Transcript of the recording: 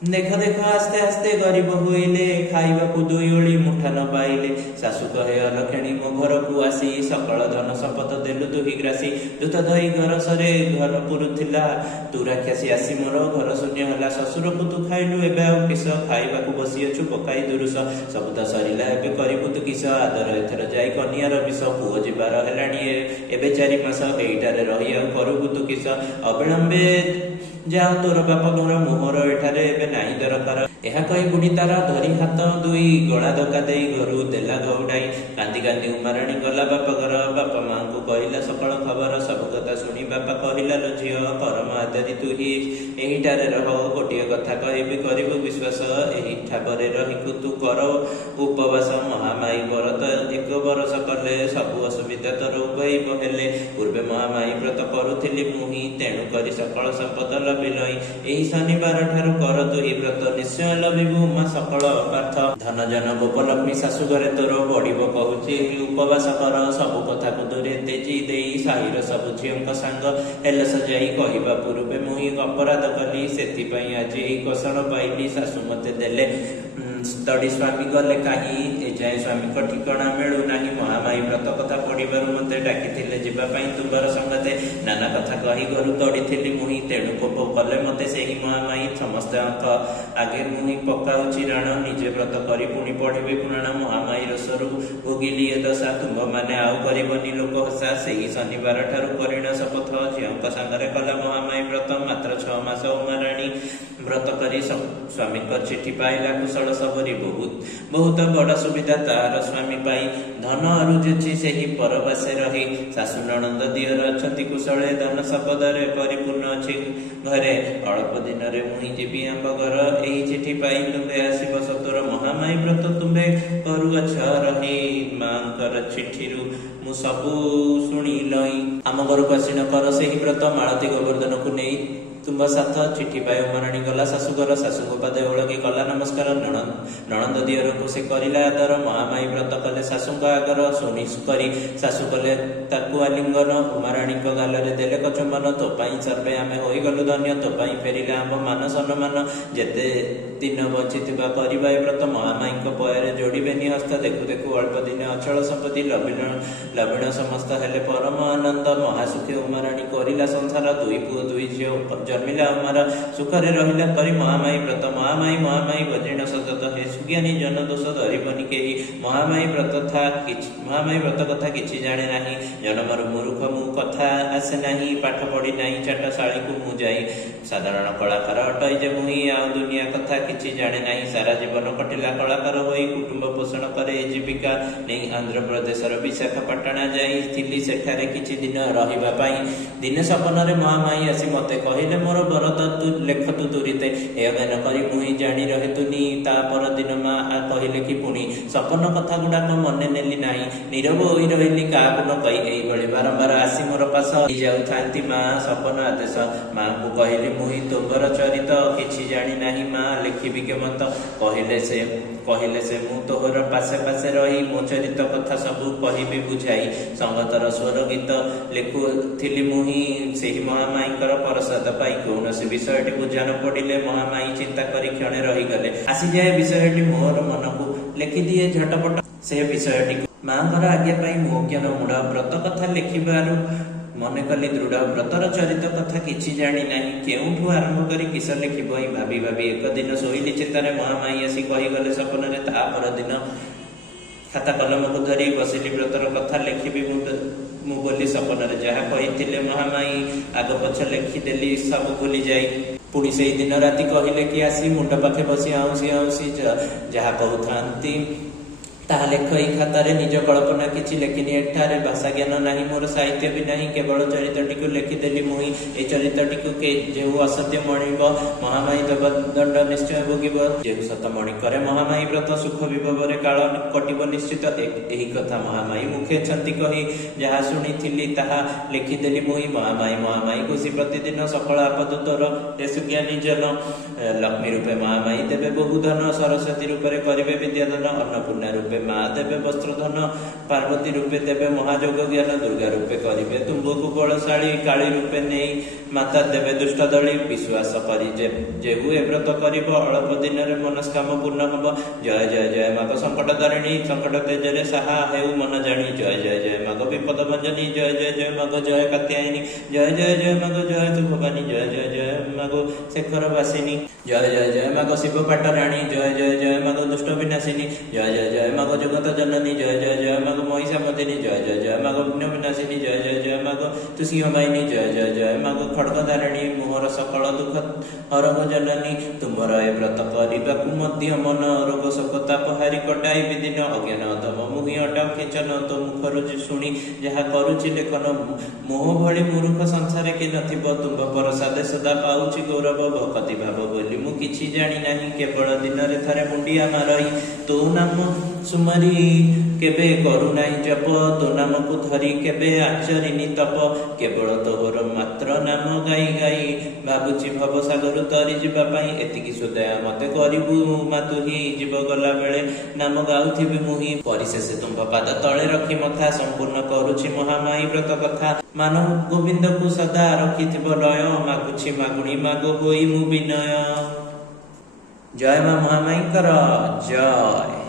देख देख आस्ते आस्ते गरीब होइले खाइबा को दुई ओली मुठा न पाइले सासु कहे अलक्षणी मो घर को आसी सकल धन संपद देलु तुही ग्रासी दूत दही घर सरे घर पुरुथिला तू राक्षसी आसी मोर घर शून्य होला ससुर को तू खाइलु एबे आ किस खाइबा को बसी अछु पकाई दुरुस सब त सरिला एबे करिबु तू किस आदर एथर जाई कनियार विष पुओ जिबार हेलाणी एबे 4 मास एइटारे रही आ करबु तू किस अविलंबे जा तोर बाप मोर मोहर एठारे एबे नाही दरकार एहा कहि बुढ़ी तार धरी हाथ दुई गला धक्का दे घरु देला गौडाई कांदी कांदी उमाराणी गला बाप घर बाप मां को कहिला सकल खबर सब कथा सुनी बापा कहिला लो झियो परम आदरी तू ही एहिटारे रह गोटिए कथा कहबी करिबो विश्वास एही ठाबरे रही तू कर उपवास महामाई व्रत 1 वर्ष कले सब असुविधा तोर उभई बहेले पूर्वे महामाई व्रत करुथिली मुही तेणु करी सकल संपद लभिलई एही शनिवार ठारू कर तू ही व्रत निश्चय लभिबु मा सकल पार्थ धन जन गोपलक्ष्मी शाशु घरे तोर बढिबो कहूची उपवास कर सब कथा को दूरे तेजी देई साहिर सब झियंक सांग हेल सजाई कहिबा पूर्वे मुही अपराध कली सेति पई आज एही कषण पाइली शाशु मते देले तड़ी स्वामी गले कहीं एजाए स्वामी को ठिकाना मिलू नाही महामाई व्रत कथा पढ़िबार मते डाकिथिले जिबा पई तुबर संगते नाना कथा कही गरु तड़ीथिली मुही तेणु कोप कले मते सेही महामाई समस्त अंक आगे मुही पकाउची राण निजे व्रत करी पुणी पढ़िबे पुराण महामाई रसरु भोगिली ए दशा तुम माने आउ करिबनी लोक हसा सेही शनिवार ठारू करिण शपथ झियंक संगरे कला महामाई व्रत मात्र 6 मास उमाराणी व्रत करी स्वामी को चिठी पाइला कुशल सबरी बहुत बड़ सुविधा तार स्वामी पाई धन अरुजेछि सेही परवासे रही सासु ननंद दियर अछंती कुशले धन संपदरे परिपूर्ण अछि घरे अल्प दिन रे मुही जीवी आंब घर एही चिठी पाई तुमे आसीब सतोर महामाई व्रत तुमे करू अछ रही मांकर चिठीरु मु सबु सुनी लई आम घर को आसिन कर सेही व्रत मालती गोवर्धन को नेई तुम साथ चिठी पाई उमराणी गला शाशुघर शाशु पादे ओळगी कला नमस्कार ननंद दियर को से करिला आदर महामाई व्रत कले शाशु आगर सुनी करी शाशु कले ताकु आलिंगन उमराणी को गालरे देले कचुंबन तो पाई सर्वे आमे होई गलु धन्य तो पाई फेरिला आम मान सम्मान जेते दिन बचितिबा करिबा व्रत महामाई को पयरे जोड़िबेनी हस्त देखु देखु अल्प दिन अचल संपत्ति लबिण समस्त हेले परम आनंद महासुखी उमराणी करिला संसार दुई पुओ दुई झियो जन्मिला हमारा सुखरे रहिला करी महामाई व्रत महामाई वज्रेण सतत हे सुज्ञानी जन दोष धरिबनी केही महामाई व्रत कथा किछि जाने नाही जनमरु मूर्ख मु कथा आसे नाही पाठ पढ़ी नाही चाटशाळी को मु जाई साधारण कलाकार अटई जे मुही आ दुनिया कथा किछि जाने नाही सारा जीवन कटिला कलाकार होई कुटुंब पोषण करे जीविका नै आंध्र प्रदेश र विशाखापट्टना जाई थिली सेठारे किछि दिन रहिबा पई दिन सपन रे महामाई आसी मते कहिले मोर बरद तू लेख तू तुरीते एगान करी मुही जानी रहे तुनी ता पर दिन मा कहिले कि पुणी सपन कथा गुडा को मने नेली नाही नीरव होई रहिली काको न कहि एई बळे बारंबार आसी मोर पास जाउ थांती मा सपन आदेश मां को कहिले मुही तोबर चरित किछि जानी नाही मा लेखिबि के मत कहिले से मु तोहर पासे पासे रही मो चरित कथा सब कहिबि बुझाई संगतर स्वर गीत लेखु थिली मुही सेही महामाई कर प्रसाद पाई कौनसी विषयटी बुझान पड़िले महामाई चिंता करी क्षणे रही गले आसी जाए विषयटी मोर मन को लिखि दिए झटपट से विषयटी मांकर आज्ञा पाई मो ज्ञान मुड़ा व्रत कथा लिखिबारु मने कली दृढ़ व्रतर चरित कथा किछि जानी नाही केउठु आरंभ करी किस लिखिबई भाबी भाबी एक दिन सोइली चितारे महामाई आसी कहि गले सपन रे ता पर दिन खाता कलम को धरी बसिली व्रतर कथा लिखिबी मु बोली सपन रे जहा कहिथिले महामाई आग पछ लिखि देली सब भूली जाई पुणी से दिन राति कहिले कि आसी मुंड पाखे बसी आउसी जहा कहउथांती ताहा लेख ई खातारे निज कल्पना किछि लेखिनी एठारे भाषा ज्ञान नाही मोर साहित्य भी नाही केवल चरित्रटिकु लेखि देली मुही ए चरित्रटिकु के जेहु असत्य मणिब महामाई दंड निश्चय भोगिब जेहु सत मणि करे महामाई व्रत सुख विभवरे काल कटिब निश्चित एही कथा महामाई मुखे छंती कही जहा सुनिथिली ताहा लेखि देली मुही महामाई खुशी प्रतिदिन सकल आपद तोर हे सुज्ञानी जन लक्ष्मी रूपे महामाई देबे बहु धन सरस्वती रूपे करिवे विद्याधन अन्नपूर्णा रूपे माँ देवे वस्त्रधन पार्वती रूपे देवे महाजोग ज्ञान दुर्गा रूपे करिवे तुम्बकु बलशाली काली रूपे नहीं माता देवे दुष्ट दली विश्वास करी जे हुए व्रत करिब अल्प दिन रे मनस्काम पूर्ण हब जय जय जय माग संकट दारिणी संकट तेजरे साहा हेउ मन जानी जय जय जय माग विपद भंजनी जय जय जय माग जय कात्यायनी जय जय जय माग जय तु भवानी जय जय जय माग शेखर वासिनी जय जय जय माग शिव पाटराणी जय जय जय माग दुष्ट विनाशिनी जय जय जय माग जगत जननी जय जय जय माग महिषामर्दिनी जय जय जय माग विघ्न विनाशिनी जय जय जय माग तु सिंहवाहिनी जय जय जय माग खड्ग धारिणी मोहर सकल दुख हरग जननी तुमर ए व्रत करबाकु मध्य मन रोग शोक ताप हारि कटाई विदिन अज्ञान अधम मुहि अटा खेचन तो मुखर शुणी जहा करुछि लेखन मोह भଳି मूर्ख संसार के नथिब तुंब प्रसाद सदा पाउछि गौरव भक्ति भाव बोली मु किछि जानि नाही केवल दिन रे थरे मुंडिया मारई तो नाम सुमरी केबे करू नाही जप तो नाम को धरी केबे आचरिनी तप केवल तोहर मात्र नाम गाई गाई भाबुछि भव सागर तरी जिबा पई एतिकी सुदया मते करिबु मातुही जीव गला बेले नाम गाउथिबि मुही परिशेष तुंब पाद तळे रखी मथा संपूर्ण करुछि महामाई व्रत कथा मानव गोविंद को सदा रखिथिब लय मागुछि मागुणी मागो होई मु विनय जय मा महामाई कर जय।